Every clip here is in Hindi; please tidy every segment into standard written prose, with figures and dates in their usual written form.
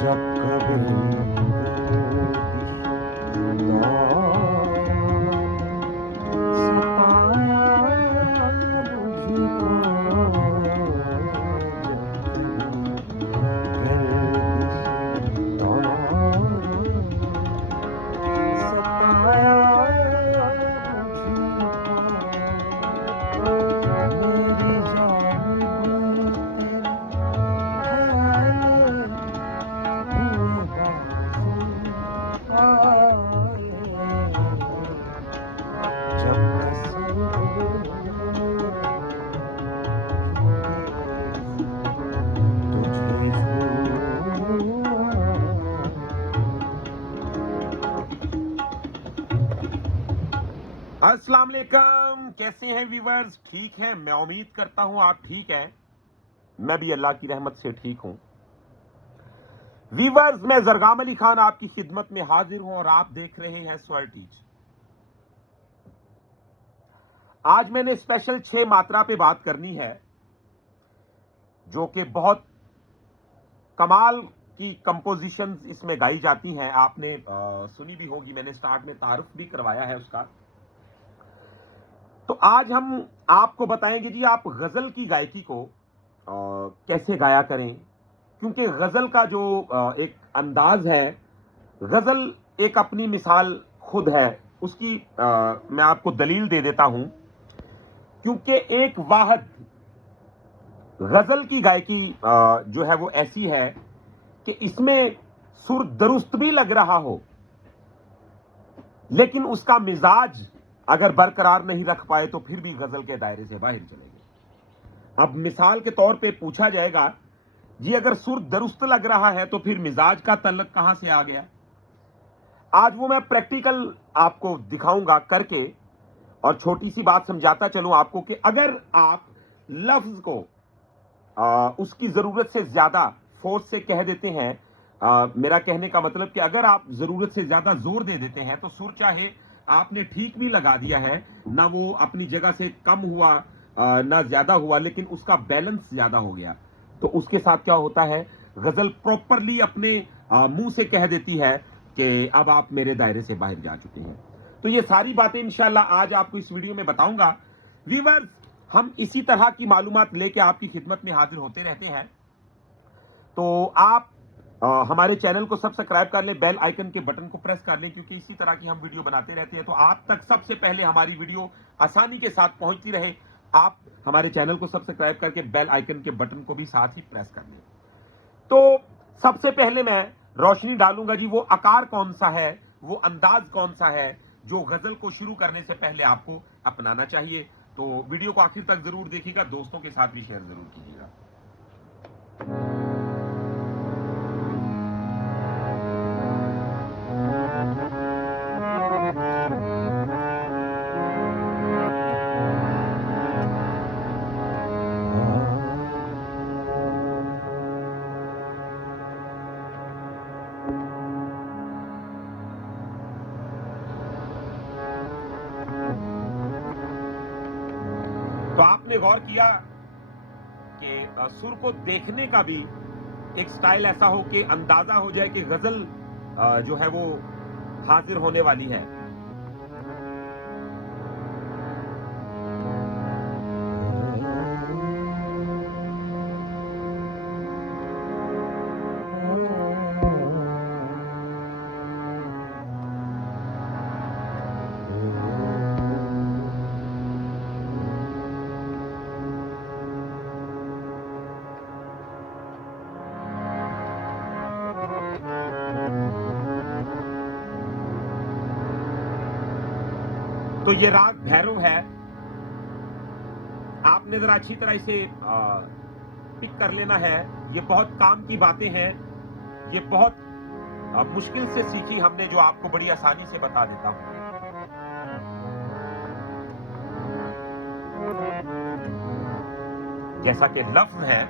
जब कभी गर्दिश दौरान सताया मुझको, जब कभी गर्दिश दौरान सताया मुझको, मेरी जान भी तेरे ढाले हुए बाजू आए, जब तसव्वुर तुझे छुआ। अस्सलाम वालेकुम, कैसे हैं व्यूवर्स? ठीक है, मैं उम्मीद करता हूं आप ठीक हैं। मैं भी अल्लाह की रहमत से ठीक हूं। व्यूवर्स, मैं जरगाम अली खान आपकी खिदमत में हाजिर हूं और आप देख रहे हैं स्वर टीच। आज मैंने स्पेशल 6 मात्रा पे बात करनी है, जो कि बहुत कमाल की कंपोजिशन इसमें गाई जाती हैं। आपने सुनी भी होगी, मैंने स्टार्ट में तारुफ भी करवाया है उसका। तो आज हम आपको बताएंगे जी, आप गजल की गायकी को कैसे गाया करें, क्योंकि गजल का जो एक अंदाज है, गजल एक अपनी मिसाल खुद है। उसकी मैं आपको दलील दे देता हूं, क्योंकि एक वाहद गजल की गायकी जो है वो ऐसी है कि इसमें सुर दुरुस्त भी लग रहा हो, लेकिन उसका मिजाज अगर बरकरार नहीं रख पाए तो फिर भी गजल के दायरे से बाहर चले गए। अब मिसाल के तौर पे पूछा जाएगा जी, अगर सुर दुरुस्त लग रहा है तो फिर मिजाज का तल्लक कहां से आ गया? आज वो मैं प्रैक्टिकल आपको दिखाऊंगा करके, और छोटी सी बात समझाता चलूं आपको कि अगर आप लफ्ज को उसकी जरूरत से ज्यादा फोर्स से कह देते हैं, मेरा कहने का मतलब कि अगर आप जरूरत से ज्यादा जोर दे देते हैं तो सुर चाहे आपने ठीक भी लगा दिया है, ना वो अपनी जगह से कम हुआ ना ज्यादा हुआ, लेकिन उसका बैलेंस ज्यादा हो गया, तो उसके साथ क्या होता है, गजल प्रॉपरली अपने मुंह से कह देती है कि अब आप मेरे दायरे से बाहर जा चुके हैं। तो ये सारी बातें इंशाल्लाह आज आपको इस वीडियो में बताऊंगा। व्यूअर्स, हम इसी तरह की मालूमात लेके आपकी खिदमत में हाजिर होते रहते हैं। तो आप हमारे चैनल को सब्सक्राइब कर लें, बेल आइकन के बटन को प्रेस कर लें, क्योंकि इसी तरह की हम वीडियो बनाते रहते हैं, तो आप तक सबसे पहले हमारी वीडियो आसानी के साथ पहुंचती रहे। आप हमारे चैनल को सब्सक्राइब करके बेल आइकन के बटन को भी साथ ही प्रेस कर लें। तो सबसे पहले मैं रोशनी डालूंगा जी, वो आकार कौन सा है, वो अंदाज कौन सा है जो गजल को शुरू करने से पहले आपको अपनाना चाहिए। तो वीडियो को आखिर तक जरूर देखिएगा, दोस्तों के साथ भी शेयर जरूर कीजिएगा। तो आपने गौर किया कि सुर को देखने का भी एक स्टाइल ऐसा हो कि अंदाजा हो जाए कि गजल जो है वो हाजिर होने वाली है। तो ये राग भैरव है। आपने जरा अच्छी तरह इसे पिक कर लेना है। ये बहुत काम की बातें हैं, ये बहुत मुश्किल से सीखी हमने, जो आपको बड़ी आसानी से बता देता हूं। जैसा कि लफ्ज है,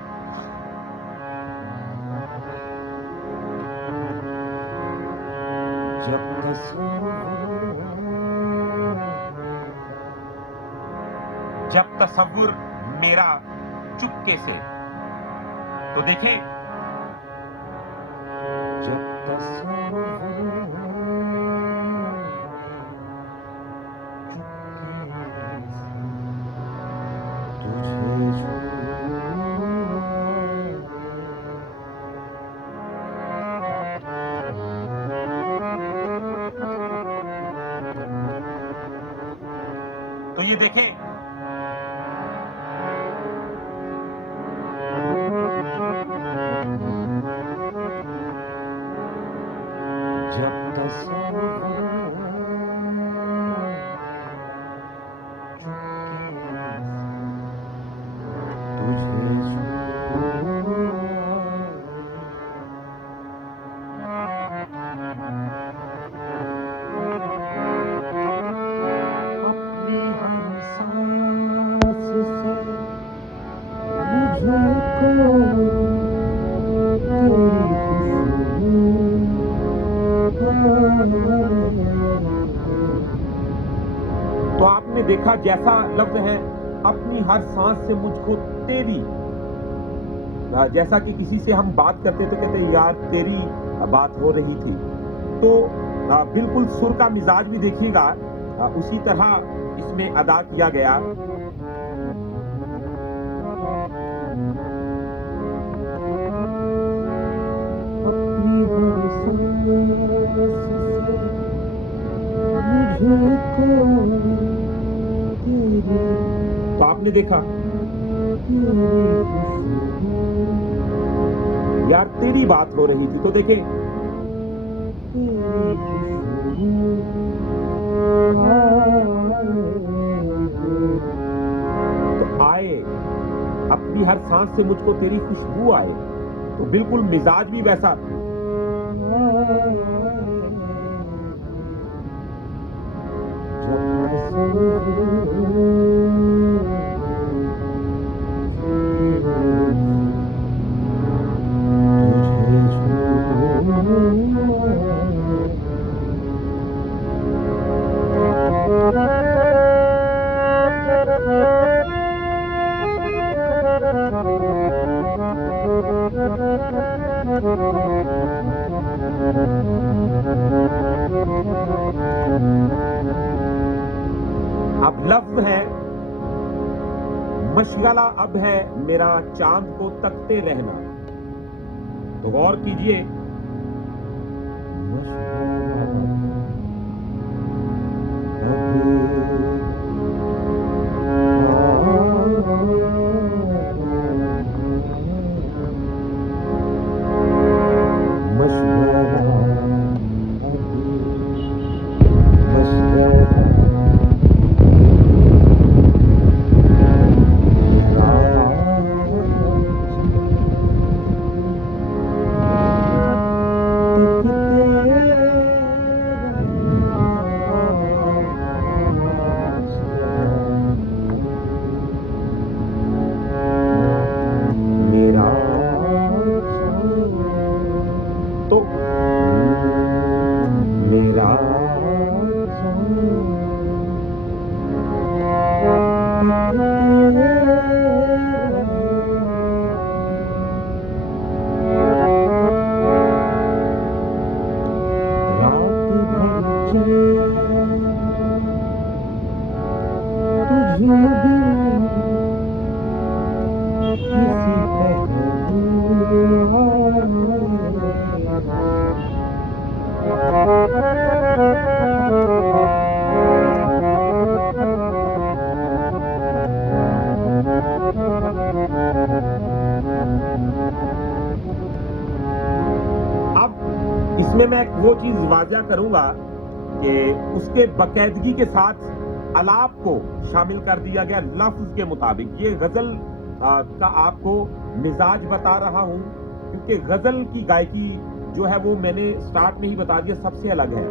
जब तसव्वुर मेरा चुपके से, तो देखें तो ये देखें, जब तो आपने देखा जैसा लफ्ज है, अपनी हर सांस से मुझको तेरी, जैसा कि किसी से हम बात करते तो कहते यार तेरी बात हो रही थी, तो बिल्कुल सुर का मिजाज भी देखिएगा उसी तरह इसमें अदा किया गया। तो आपने देखा यार तेरी बात हो रही थी, तो देखे तो आए अपनी हर सांस से मुझको तेरी खुशबू आए, तो बिल्कुल मिजाज भी वैसा। अब लफ्ज है मशगला अब है मेरा चांद को तकते रहना, तो गौर कीजिए इसमें मैं वो चीज वाज़ा करूंगा कि उसके बाकायदगी के साथ अलाप को शामिल कर दिया गया लफ्ज के मुताबिक। ये गजल का आपको मिजाज बता रहा हूं, क्योंकि गजल की गायकी जो है वो मैंने स्टार्ट में ही बता दिया सबसे अलग है।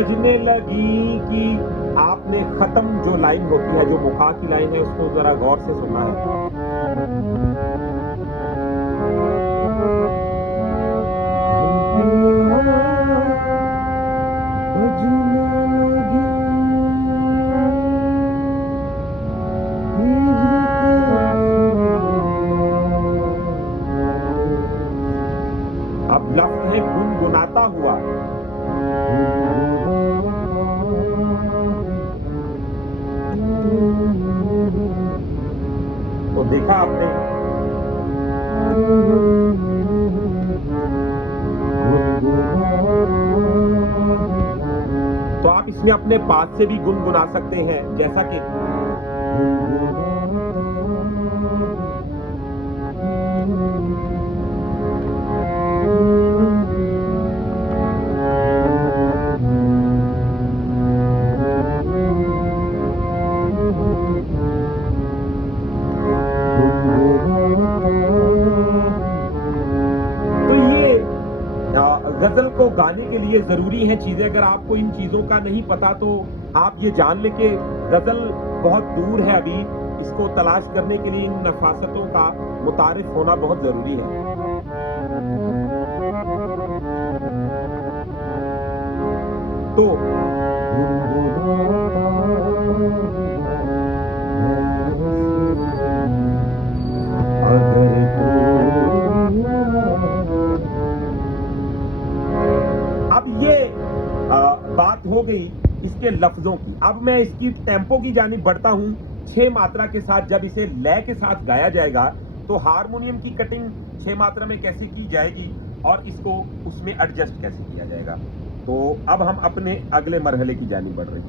समझने लगी कि आपने खत्म जो लाइन होती है, जो मुखा की लाइन है, उसको जरा गौर से सुनना है। अब लफ्ज है गुनगुनाता हुआ। तो देखा आपने, तो आप इसमें अपने पास से भी गुनगुना सकते हैं, जैसा कि तो ये गजल को गाने के लिए जरूरी है चीजें। अगर आपको इन चीजों का नहीं पता तो आप ये जान ले कि गजल बहुत दूर है अभी, इसको तलाश करने के लिए इन नफासतों का मुतारिफ होना बहुत जरूरी है। तो अब ये बात हो गई इसके लफ्जों की। अब मैं इसकी टेम्पो की जानिब बढ़ता हूं। 6 मात्रा के साथ जब इसे लय के साथ गाया जाएगा तो हारमोनियम की कटिंग 6 मात्रा में कैसे की जाएगी और इसको उसमें एडजस्ट कैसे किया जाएगा। तो अब हम अपने अगले मरहले की जानिब बढ़ रहे हैं।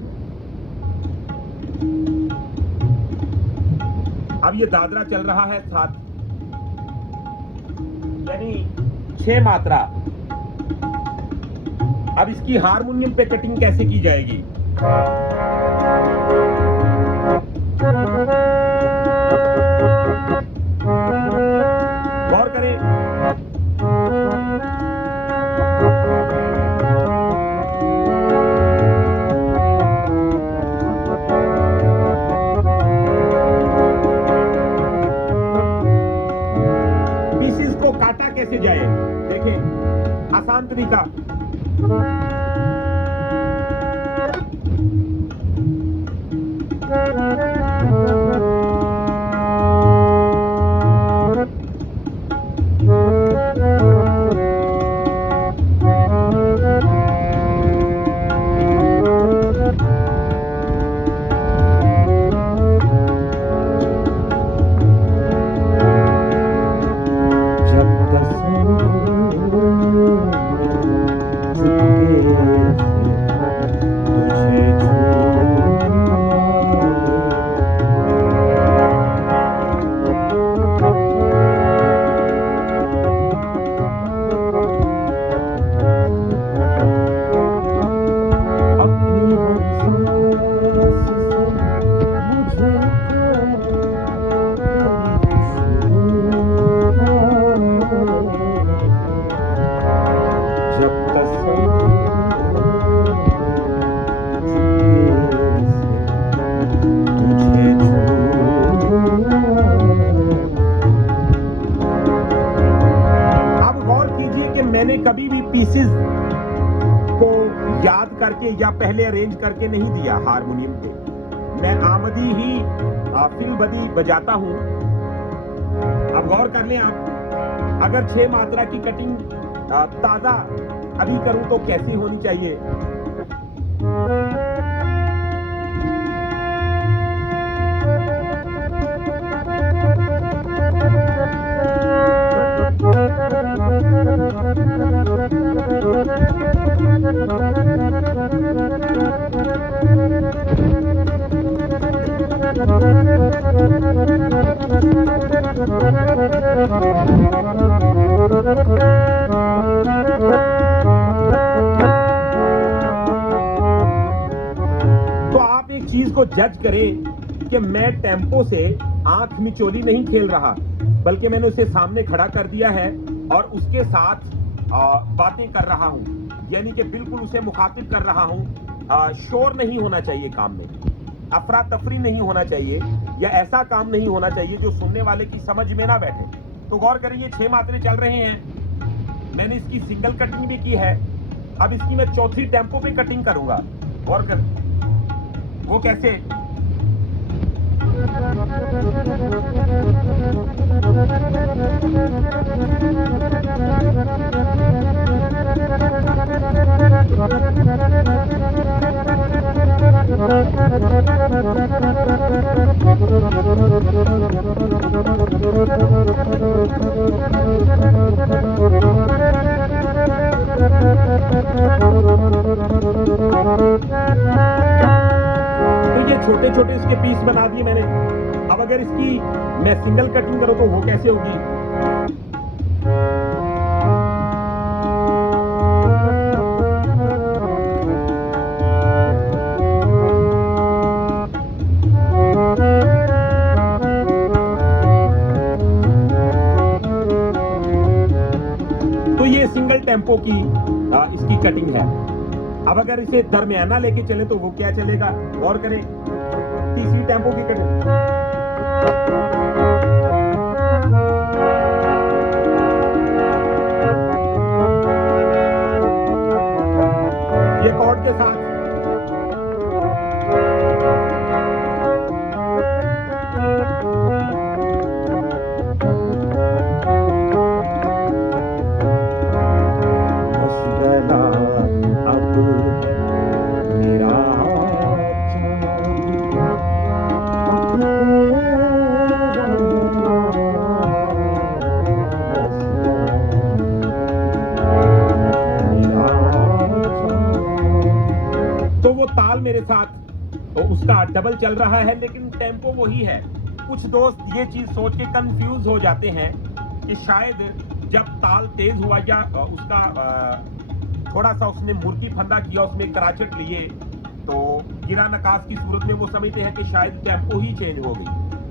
अब ये दादरा चल रहा है साथ, यानी 6 मात्रा। अब इसकी हारमोनियम पे कटिंग कैसे की जाएगी। गौर करें, पीसीस को काटा कैसे जाए। देखें आसान तरीका, मैंने कभी भी पीसेस को याद करके या पहले अरेंज करके नहीं दिया हारमोनियम पे। मैं आमदी ही फिल बदी बजाता हूं। अब गौर कर लें आप, अगर 6 मात्रा की कटिंग ताजा अभी करूं तो कैसी होनी चाहिए। तो आप एक चीज को जज करें कि मैं टेम्पो से आंख मिचोली नहीं खेल रहा, बल्कि मैंने उसे सामने खड़ा कर दिया है और उसके साथ बातें कर रहा हूं। यानी कि बिल्कुल उसे मुखातिब कर रहा हूं, शोर नहीं होना चाहिए काम में, अफरा तफरी नहीं होना चाहिए, या ऐसा काम नहीं होना चाहिए जो सुनने वाले की समझ में ना बैठे। तो गौर करिए 6 मात्रे चल रहे हैं, मैंने इसकी सिंगल कटिंग भी की है, अब इसकी मैं चौथी टेम्पो पे कटिंग करूंगा। गौर कर, वो कैसे, तो ये छोटे छोटे इसके पीस बना दिए मैंने। अब अगर इसकी मैं सिंगल कटिंग करूं तो वो कैसे होगी। तो ये सिंगल टेम्पो की इसकी कटिंग है। अब अगर इसे दरमियाना लेके चले तो वो क्या चलेगा, गौर करें, तीसरी टेम्पो की कटिंग। ये कॉर्ड के साथ ताल मेरे साथ तो उसका डबल चल रहा है, लेकिन टेम्पो वही है। कुछ दोस्त ये चीज सोच के कंफ्यूज हो जाते हैं कि शायद जब ताल तेज हुआ या उसका थोड़ा सा उसने मुर्गी फंदा किया, उसमें कराचट लिए, तो गिरा नकास की सूरत में वो समझते हैं कि शायद टेम्पो ही चेंज हो गई।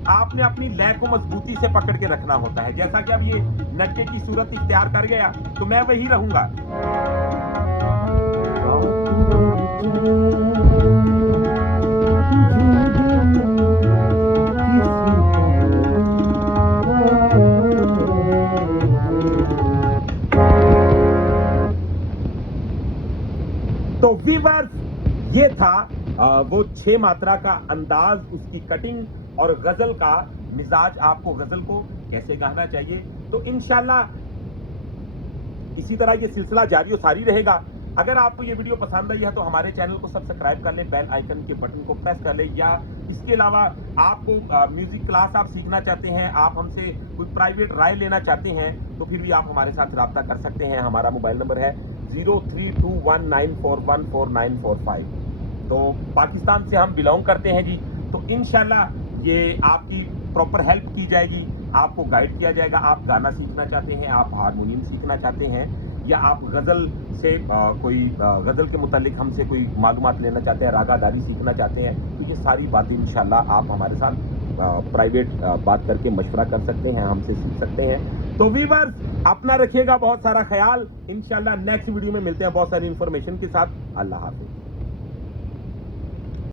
आपने अपनी लय को मजबूती से पकड़ के रखना होता है। जैसा कि अब ये नक्के की सूरत इख्तियार कर गया तो मैं वही रहूंगा। तो व्यूअर्स, ये था वो 6 मात्रा का अंदाज, उसकी कटिंग और गजल का मिजाज, आपको गजल को कैसे गाना चाहिए। तो इंशाल्लाह इसी तरह ये सिलसिला जारी और सारी रहेगा। अगर आपको ये वीडियो पसंद आई है तो हमारे चैनल को सब्सक्राइब कर ले, बेल आइकन के बटन को प्रेस कर ले, या इसके अलावा आपको म्यूजिक क्लास आप सीखना चाहते हैं, आप हमसे कोई प्राइवेट राय लेना चाहते हैं, तो फिर भी आप हमारे साथ रब्ता कर सकते हैं। हमारा मोबाइल नंबर है 032194144945। तो पाकिस्तान से हम बिलोंग करते हैं जी। तो इंशाल्लाह ये आपकी प्रॉपर हेल्प की जाएगी, आपको गाइड किया जाएगा। आप गाना सीखना चाहते हैं, आप हारमोनियम सीखना चाहते हैं, या आप गज़ल से कोई गज़ल के मुतालिक हमसे कोई मालूमात लेना चाहते हैं, रागादारी सीखना चाहते हैं, तो ये सारी बातें इंशाल्लाह आप हमारे साथ प्राइवेट बात करके मशवरा कर सकते हैं, हमसे सीख सकते हैं। तो व्यूअर्स, अपना रखिएगा बहुत सारा ख्याल। इंशाल्लाह नेक्स्ट वीडियो में मिलते हैं बहुत सारी इंफॉर्मेशन के साथ। अल्लाह हाफ़िज़।